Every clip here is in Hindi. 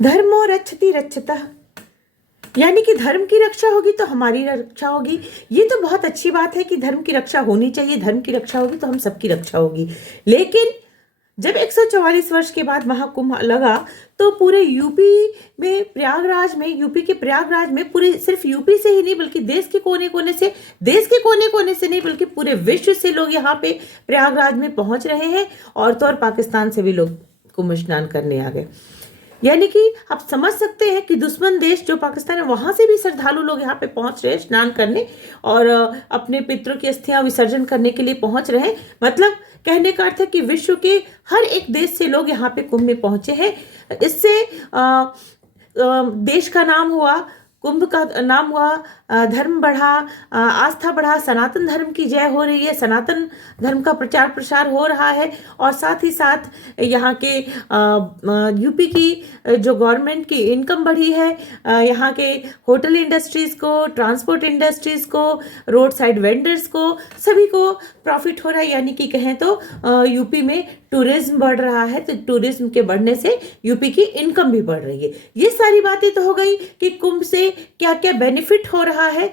धर्मो रक्षति रक्षतः, यानी कि धर्म की रक्षा होगी तो हमारी रक्षा होगी। ये तो बहुत अच्छी बात है कि धर्म की रक्षा होनी चाहिए, धर्म की रक्षा होगी तो हम सबकी रक्षा होगी। लेकिन जब 144 वर्ष के बाद महाकुंभ लगा तो पूरे यूपी में, प्रयागराज में, यूपी के प्रयागराज में, पूरे सिर्फ यूपी से ही नहीं बल्कि देश के कोने कोने से, देश के कोने कोने से नहीं बल्कि पूरे विश्व से लोग यहाँ पे प्रयागराज में पहुंच रहे हैं। और तो और पाकिस्तान से भी लोग कुंभ स्नान करने आ गए। यानी कि आप समझ सकते हैं कि दुश्मन देश जो पाकिस्तान है वहां से भी श्रद्धालु लोग यहाँ पे पहुंच रहे हैं स्नान करने और अपने पितरों की अस्थियां विसर्जन करने के लिए पहुंच रहे हैं। मतलब कहने का अर्थ है कि विश्व के हर एक देश से लोग यहाँ पे कुंभ में पहुंचे हैं। इससे देश का नाम हुआ, कुंभ का नाम हुआ, धर्म बढ़ा, आस्था बढ़ा, सनातन धर्म की जय हो रही है, सनातन धर्म का प्रचार प्रसार हो रहा है। और साथ ही साथ यहाँ के यूपी की जो गवर्नमेंट की इनकम बढ़ी है, यहाँ के होटल इंडस्ट्रीज को, ट्रांसपोर्ट इंडस्ट्रीज को, रोड साइड वेंडर्स को, सभी को प्रॉफिट हो रहा है। यानी कि कहें तो यूपी में टूरिज्म बढ़ रहा है, तो टूरिज्म के बढ़ने से यूपी की इनकम भी बढ़ रही है। ये सारी बातें तो हो गई कि कुंभ से क्या क्या बेनिफिट हो रहा है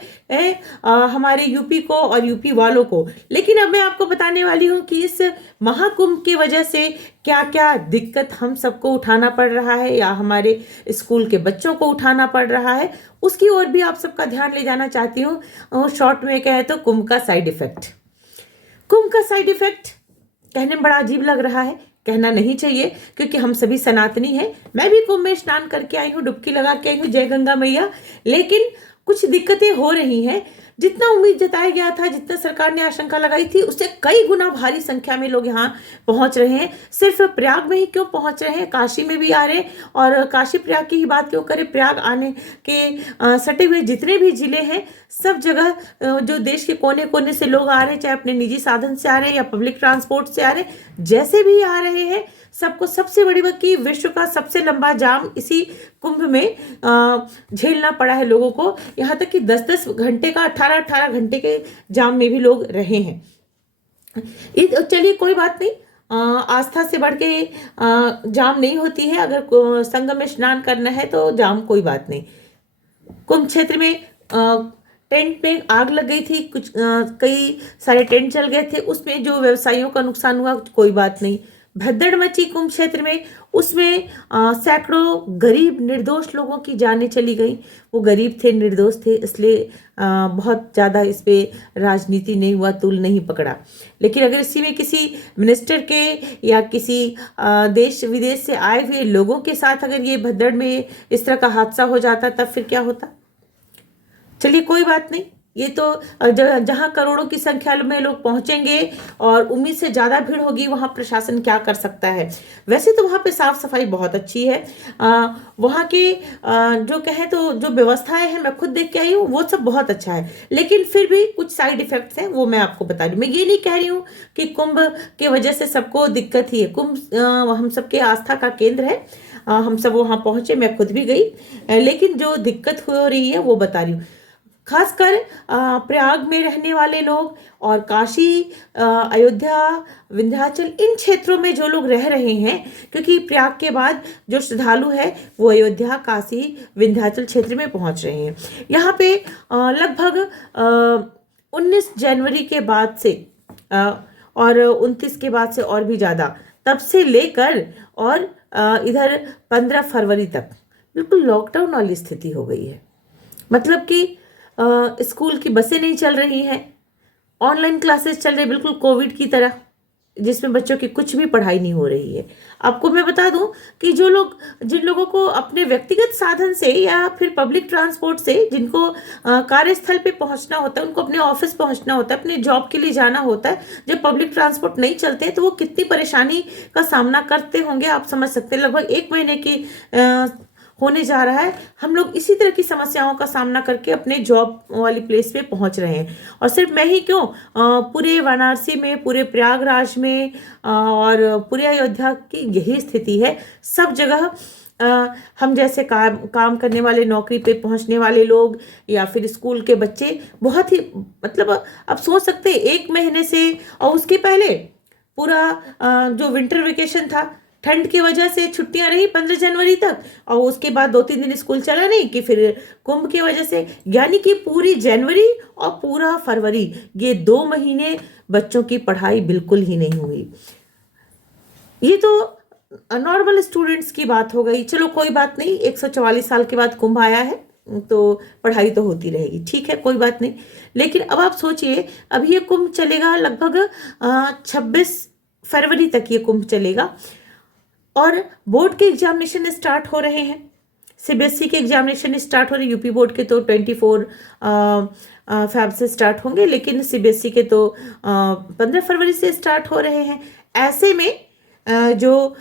हमारे यूपी को और यूपी वालों को। लेकिन अब मैं आपको बताने वाली हूँ कि इस महाकुंभ की वजह से क्या क्या दिक्कत हम सबको उठाना पड़ रहा है या हमारे स्कूल के बच्चों को उठाना पड़ रहा है, उसकी ओर भी आप सबका ध्यान ले जाना चाहती हूँ। शॉर्ट में कहे तो कुंभ का साइड इफेक्ट। कुंभ का साइड इफेक्ट कहने में बड़ा अजीब लग रहा है, कहना नहीं चाहिए क्योंकि हम सभी सनातनी हैं। मैं भी कुंभ में स्नान करके आई हूँ, डुबकी लगा के आई हूँ, जय गंगा मैया। लेकिन कुछ दिक्कतें हो रही हैं। जितना उम्मीद जताया गया था, जितना सरकार ने आशंका लगाई थी, उससे कई गुना भारी संख्या में लोग यहाँ पहुंच रहे हैं। सिर्फ प्रयाग में ही क्यों पहुंच रहे हैं, काशी में भी आ रहे हैं। और काशी प्रयाग की ही बात क्यों करें, प्रयाग आने के सटे हुए जितने भी जिले हैं, सब जगह जो देश के कोने कोने से लोग आ रहे हैं, चाहे अपने निजी साधन से आ रहे हैं या पब्लिक ट्रांसपोर्ट से आ रहे हैं, जैसे भी आ रहे हैं, सबको सबसे बड़ी बात कि विश्व का सबसे लंबा जाम इसी कुंभ में झेलना पड़ा है लोगों को। यहाँ तक कि 10-10 घंटे का, 18-18 घंटे के जाम में भी लोग रहे हैं। चलिए कोई बात नहीं, आस्था से बढ़ के जाम नहीं होती है। अगर संगम में स्नान करना है तो जाम कोई बात नहीं। कुंभ क्षेत्र में टेंट में आग लग गई थी, कुछ कई सारे टेंट जल गए थे, उसमें जो व्यवसायियों का नुकसान हुआ कोई बात नहीं। भगदड़ मची कुंभ क्षेत्र में, उसमें सैकड़ों गरीब निर्दोष लोगों की जानें चली गई। वो गरीब थे, निर्दोष थे, इसलिए बहुत ज़्यादा इस पे राजनीति नहीं हुआ, तूल नहीं पकड़ा। लेकिन अगर इसी में किसी मिनिस्टर के या किसी देश विदेश से आए हुए लोगों के साथ अगर ये भगदड़ में इस तरह का हादसा हो जाता तब फिर क्या होता। चलिए कोई बात नहीं, ये तो जहां करोड़ों की संख्या में लोग पहुंचेंगे और उम्मीद से ज्यादा भीड़ होगी, वहां प्रशासन क्या कर सकता है। वैसे तो वहां पे साफ सफाई बहुत अच्छी है, वहां के जो कहें तो जो व्यवस्थाएं हैं, मैं खुद देख के आई हूँ, वो सब बहुत अच्छा है। लेकिन फिर भी कुछ साइड इफेक्ट्स हैं, वो मैं आपको बता रही हूँ। मैं ये नहीं कह रही हूँ कि कुंभ की वजह से सबको दिक्कत ही है। कुंभ हम सबके आस्था का केंद्र है, हम सब वहां पहुंचे, मैं खुद भी गई। लेकिन जो दिक्कत हो रही है वो बता रही हूँ। खासकर प्रयाग में रहने वाले लोग और काशी, अयोध्या, विंध्याचल, इन क्षेत्रों में जो लोग रह रहे हैं, क्योंकि प्रयाग के बाद जो श्रद्धालु है वो अयोध्या, काशी, विंध्याचल क्षेत्र में पहुंच रहे हैं। यहाँ पे लगभग 19 जनवरी के बाद से और 29 के बाद से और भी ज़्यादा, तब से लेकर और इधर 15 फरवरी तक बिल्कुल लॉकडाउन वाली स्थिति हो गई है। मतलब कि स्कूल की बसें नहीं चल रही हैं, ऑनलाइन क्लासेस चल रही है बिल्कुल कोविड की तरह, जिसमें बच्चों की कुछ भी पढ़ाई नहीं हो रही है। आपको मैं बता दूं कि जिन लोगों को अपने व्यक्तिगत साधन से या फिर पब्लिक ट्रांसपोर्ट से, जिनको कार्यस्थल पे पहुंचना होता है, उनको अपने ऑफिस पहुंचना होता है, अपने जॉब के लिए जाना होता है, जब पब्लिक ट्रांसपोर्ट नहीं चलते हैं तो वो कितनी परेशानी का सामना करते होंगे आप समझ सकते हैं। लगभग 1 महीने की होने जा रहा है, हम लोग इसी तरह की समस्याओं का सामना करके अपने जॉब वाली प्लेस पे पहुंच रहे हैं। और सिर्फ मैं ही क्यों, पूरे वाराणसी में, पूरे प्रयागराज में और पूरे अयोध्या की यही स्थिति है। सब जगह हम जैसे काम करने वाले, नौकरी पे पहुंचने वाले लोग या फिर स्कूल के बच्चे, बहुत ही मतलब आप सोच सकते हैं 1 महीने से, और उसके पहले पूरा जो विंटर वेकेशन था, ठंड की वजह से छुट्टियां रही 15 जनवरी तक, और उसके बाद 2-3 दिन स्कूल चला नहीं, कि फिर कुंभ की वजह से, यानी कि पूरी जनवरी और पूरा फरवरी, ये 2 महीने बच्चों की पढ़ाई बिल्कुल ही नहीं हुई। ये तो नॉर्मल स्टूडेंट्स की बात हो गई। चलो कोई बात नहीं, 144 साल के बाद कुंभ आया है तो पढ़ाई तो होती रहेगी, ठीक है, कोई बात नहीं। लेकिन अब आप सोचिए, अब ये कुंभ चलेगा लगभग 26 फरवरी तक ये कुंभ चलेगा, और बोर्ड के एग्जामिनेशन स्टार्ट हो रहे हैं। सीबीएसई के एग्जामिनेशन स्टार्ट हो रहे हैं। यूपी बोर्ड के तो 24 फैब से स्टार्ट होंगे, लेकिन सीबीएसई के तो 15 फरवरी से स्टार्ट हो रहे हैं। ऐसे में जो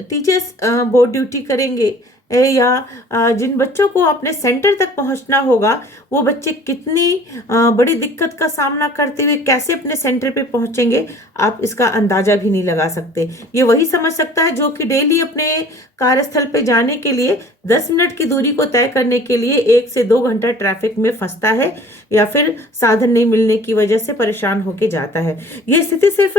टीचर्स बोर्ड ड्यूटी करेंगे, या जिन बच्चों को अपने सेंटर तक पहुंचना होगा, वो बच्चे कितनी बड़ी दिक्कत का सामना करते हुए कैसे अपने सेंटर पे पहुंचेंगे, आप इसका अंदाजा भी नहीं लगा सकते। ये वही समझ सकता है जो कि डेली अपने कार्यस्थल पे जाने के लिए 10 मिनट की दूरी को तय करने के लिए 1 से 2 घंटा ट्रैफिक में फंसता है, या फिर साधन नहीं मिलने की वजह से परेशान होके जाता है। ये स्थिति सिर्फ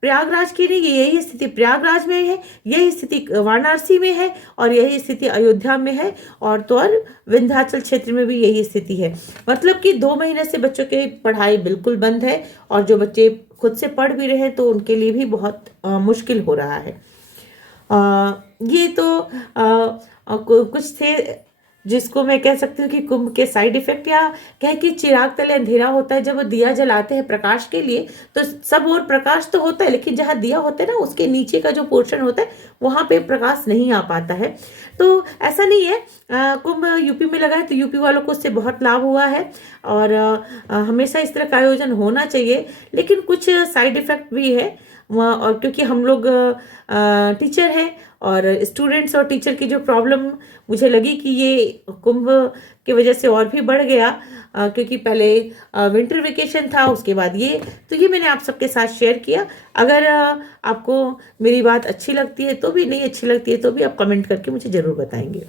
प्रयागराज की नहीं, यही स्थिति प्रयागराज में है, यही स्थिति वाराणसी में है, और यही स्थिति अयोध्या में है, और तो और विंध्याचल क्षेत्र में भी यही स्थिति है। मतलब कि 2 महीने से बच्चों की पढ़ाई बिल्कुल बंद है, और जो बच्चे खुद से पढ़ भी रहे हैं तो उनके लिए भी बहुत मुश्किल हो रहा है। ये तो कुछ थे जिसको मैं कह सकती हूँ कि कुंभ के साइड इफेक्ट, या कह कि चिराग तले अंधेरा होता है। जब दिया जलाते हैं प्रकाश के लिए तो सब और प्रकाश तो होता है, लेकिन जहाँ दिया होता है ना, उसके नीचे का जो पोर्शन होता है वहाँ पे प्रकाश नहीं आ पाता है। तो ऐसा नहीं है, कुंभ यूपी में लगा है तो यूपी वालों को उससे बहुत लाभ हुआ है, और हमेशा इस तरह का आयोजन होना चाहिए। लेकिन कुछ साइड इफेक्ट भी है, और क्योंकि हम लोग टीचर हैं, और स्टूडेंट्स और टीचर की जो प्रॉब्लम मुझे लगी कि ये कुंभ की वजह से और भी बढ़ गया, क्योंकि पहले विंटर वेकेशन था, उसके बाद ये मैंने आप सबके साथ शेयर किया। अगर आपको मेरी बात अच्छी लगती है तो भी, नहीं अच्छी लगती है तो भी आप कमेंट करके मुझे ज़रूर बताएंगे।